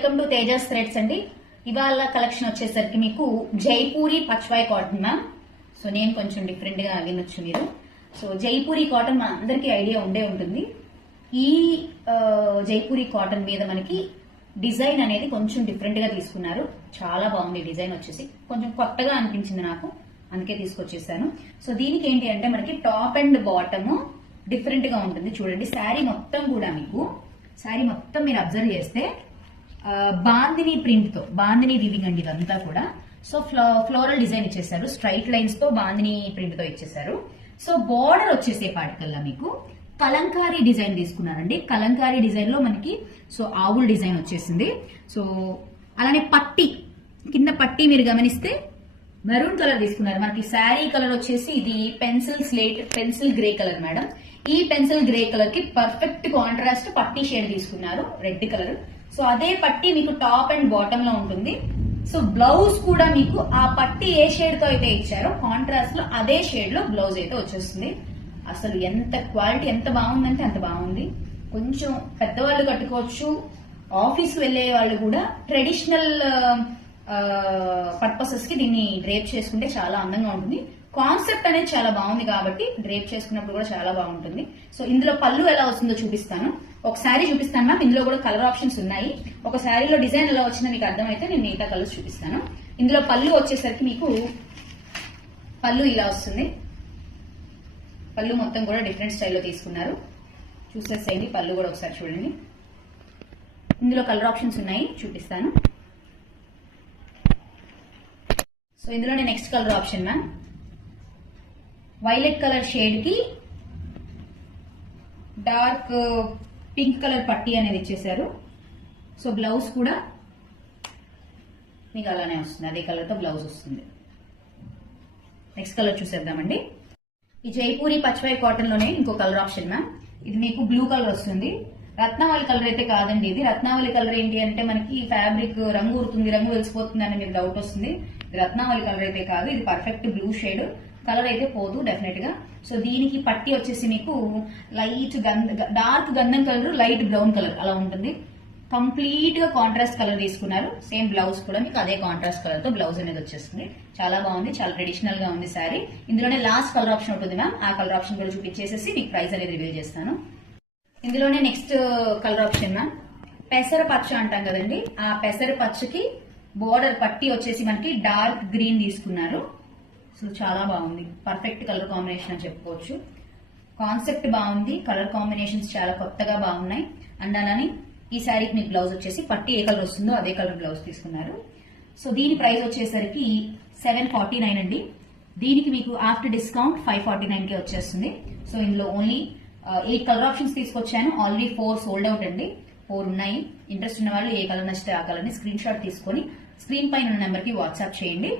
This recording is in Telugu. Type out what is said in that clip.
వెల్కమ్ టు తేజస్ థ్రెడ్స్ అండి. ఇవాళ కలెక్షన్ వచ్చేసరికి మీకు జైపూరి పచ్వాయ్ కాటన్ మ్యామ్. సో నేను కొంచెం డిఫరెంట్ గా వినొచ్చు మీరు. సో జైపూరి కాటన్ మన అందరికీ ఐడియా ఉండే ఉంటుంది. ఈ జైపూరి కాటన్ మీద మనకి డిజైన్ అనేది కొంచెం డిఫరెంట్ గా తీసుకున్నారు. చాలా బాగుంది డిజైన్ వచ్చేసి, కొంచెం కొత్తగా అనిపించింది నాకు, అందుకే తీసుకొచ్చేసాను. సో దీనికి ఏంటి అంటే మనకి టాప్ అండ్ బాటమ్ డిఫరెంట్ గా ఉంటుంది. చూడండి శారీ మొత్తం కూడా మీకు శారీ మొత్తం మీరు అబ్జర్వ్ చేస్తే బాందిని ప్రింట్ తో, బాందిని వీవింగ్ అండి ఇదంతా కూడా. సో ఫ్లోరల్ డిజైన్ ఇచ్చేసారు, స్ట్రైట్ లైన్స్ తో బాందిని ప్రింట్ తో ఇచ్చేసారు. సో బోర్డర్ వచ్చేసే పాటికల్లా మీకు కలంకారీ డిజైన్ తీసుకున్నారండి. కలంకారీ డిజైన్ లో మనకి సో ఆవుల్ డిజైన్ వచ్చేసింది. సో అలానే పట్టి, కింద పట్టి మీరు గమనిస్తే మెరూన్ కలర్ తీసుకున్నారు. మనకి శారీ కలర్ వచ్చేసి ఇది పెన్సిల్ గ్రే కలర్ మేడం. ఈ పెన్సిల్ గ్రే కలర్ కి పర్ఫెక్ట్ కాంట్రాస్ట్ పట్టి షేడ్ తీసుకున్నారు, రెడ్ కలర్. సో అదే పట్టి మీకు టాప్ అండ్ బాటమ్ లో ఉంటుంది. సో బ్లౌజ్ కూడా మీకు ఆ పట్టి ఏ షేడ్ తో అయితే ఇచ్చారో కాంట్రాస్ట్ లో అదే షేడ్ లో బ్లౌజ్ అయితే వచ్చేస్తుంది. అసలు ఎంత క్వాలిటీ ఎంత బాగుందంటే అంత బాగుంది. కొంచెం పెద్దవాళ్ళు కట్టుకోవచ్చు, ఆఫీస్ వెళ్లే వాళ్ళు కూడా ట్రెడిషనల్ పర్పసెస్ కి దీన్ని డ్రేప్ చేసుకుంటే చాలా అందంగా ఉంటుంది. కాన్సెప్ట్ అనేది చాలా బాగుంది కాబట్టి డ్రేప్ చేసుకున్నప్పుడు కూడా చాలా బాగుంటుంది. సో ఇందులో పళ్ళు ఎలా వస్తుందో చూపిస్తాను. ఒక శారీ చూపిస్తాను మ్యామ్. ఇందులో కూడా కలర్ ఆప్షన్స్ ఉన్నాయి. ఒక శారీలో డిజైన్ ఎలా వచ్చిందో మీకు అర్థమైతే నేను మిగతా కలర్స్ చూపిస్తాను. ఇందులో పళ్ళు వచ్చేసరికి మీకు పళ్ళు ఇలా వస్తుంది. పళ్ళు మొత్తం కూడా డిఫరెంట్ స్టైల్లో తీసుకున్నారు. చూసేసేయండి, పళ్ళు కూడా ఒకసారి చూడండి. ఇందులో కలర్ ఆప్షన్స్ ఉన్నాయి, చూపిస్తాను. సో ఇందులోనే next colour option ma'am, violet colour shade కి డార్క్ పింక్ కలర్ పట్టీ అనేది ఇచ్చేసారు. సో బ్లౌజ్ కూడా మీకు అలానే వస్తుంది, అదే కలర్ తో బ్లౌజ్ వస్తుంది. నెక్స్ట్ కలర్ చూసేద్దామండి. ఈ జైపూరి పచ్వాయ్ కాటన్ లోనే ఇంకో కలర్ ఆప్షన్ మ్యామ్. ఇది మీకు బ్లూ కలర్ వస్తుంది. రత్నావళి కలర్ అయితే కాదండి ఇది. రత్నావళి కలర్ ఏంటి అంటే మనకి ఫ్యాబ్రిక్ రంగు ఊరుతుంది, రంగు వెలిసిపోతుంది అని మీకు డౌట్ వస్తుంది. ఇది రత్నావళి కలర్ అయితే కాదు, ఇది పర్ఫెక్ట్ బ్లూ షేడ్. కలర్ అయితే పోదు డెఫినెట్ గా. సో దీనికి పట్టి వచ్చేసి మీకు లైట్ డార్క్ గంధం కలర్, లైట్ బ్రౌన్ కలర్ అలా ఉంటుంది. కంప్లీట్ గా కాంట్రాస్ట్ కలర్ తీసుకున్నారు. సేమ్ బ్లౌజ్ కూడా మీకు అదే కాంట్రాస్ట్ కలర్ తో బ్లౌజ్ అనేది వచ్చేస్తుంది. చాలా బాగుంది, చాలా ట్రెడిషనల్ గా ఉంది శారీ. ఇందులోనే లాస్ట్ కలర్ ఆప్షన్ ఉంటుంది మ్యామ్. ఆ కలర్ ఆప్షన్ కూడా చూపించేసేసి మీకు ప్రైస్ అనేది రివీల్ చేస్తాను. ఇందులోనే నెక్స్ట్ కలర్ ఆప్షన్ మ్యామ్, పెసర పచ్చ అంటాం కదండి. ఆ పెసర పచ్చకి బోర్డర్ పట్టి వచ్చేసి మనకి డార్క్ గ్రీన్ తీసుకున్నారు. సో చాలా బాగుంది, పర్ఫెక్ట్ కలర్ కాంబినేషన్ అని చెప్పుకోవచ్చు. కాన్సెప్ట్ బాగుంది, కలర్ కాంబినేషన్స్ చాలా కొత్తగా బాగున్నాయి. అండ్ అలానే ఈ శారీకి మీకు బ్లౌజ్ వచ్చేసి పట్టి ఏ కలర్ వస్తుందో అదే కలర్ బ్లౌజ్ తీసుకున్నారు. సో దీని ప్రైస్ వచ్చేసరికి 749 అండి. దీనికి మీకు ఆఫ్టర్ డిస్కౌంట్ 549 కి వచ్చేస్తుంది. సో ఇందులో ఓన్లీ 8 కలర్ ఆప్షన్స్ తీసుకొచ్చాను. ఆల్రెడీ 4 సోల్డ్ అవుట్ అండి, 4 ఉన్నాయి. ఇంట్రెస్ట్ ఉన్న వాళ్ళు ఏ కలర్ నచ్చితే ఆ కలర్ ని స్క్రీన్ షాట్ తీసుకొని స్క్రీన్ పైన ఉన్న నెంబర్ కి వాట్సాప్ చేయండి.